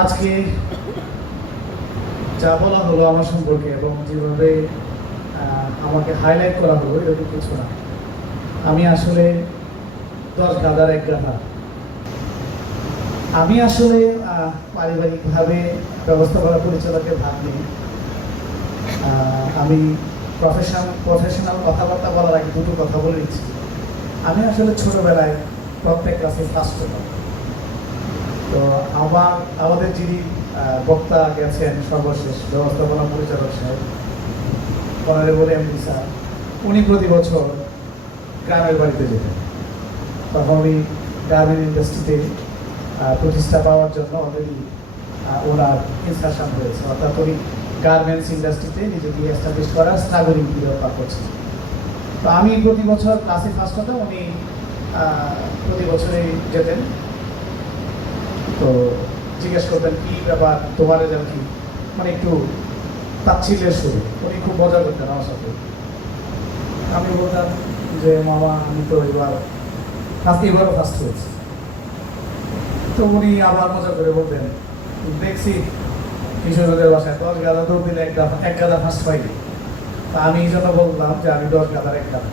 আজকে যা বলা হলো আমার সম্পর্কে এবং যেভাবে আমাকে হাইলাইট করা হলো এরকম কিছু না। আমি আসলে 10 গাধার এক গাধা। আমি আসলে পারিবারিকভাবে ব্যবস্থাপনা পরিচালকের ভাগ নিই। আমি প্রফেশনাল কথাবার্তা বলার আগে দুটো কথা বলে দিচ্ছি। আমি আসলে ছোটবেলায় প্রত্যেক ক্লাসে ফার্স্ট হতাম। তো আমাদের যিনি বক্তা গেছেন সর্বশেষ ব্যবস্থাপনা পরিচালক সাহেব অনারেবল এমডি স্যার, উনি প্রতি বছর গ্রামের বাড়িতে যেতেন। তখন উনি গার্মেন্ট ইন্ডাস্ট্রিতে প্রতিষ্ঠা পাওয়ার জন্য অলরেডি ওনার ইনসারশন হয়েছে, অর্থাৎ উনি গার্মেন্টস ইন্ডাস্ট্রিতে নিজেকে এস্টাবলিশ করার স্ট্রাগলিং পিরিয়ড পার করছেন। তো আমি প্রতি বছর ক্লাসে ফার্স্ট হতাম, উনি প্রতি বছরই যেতেন। তো জিজ্ঞেস করতেন কি ব্যাপার, তোমার রেজাল্ট কি, মানে একটু তাচ্ছিল্যের শুরু। উনি খুব মজা করতেন আমার সাথে। আমি বলতাম যে মামা আমি তো এবারও ফার্স্ট হয়েছি। তো উনি আবার মজা করে বলতেন, দেখছি কিশোরদের বাসায় 10 গাধা দৌড় দিলে এক গাধা ফার্স্ট হয়নি। তা আমি এই জন্য বললাম যে আমি 10 গাধার এক গাধা।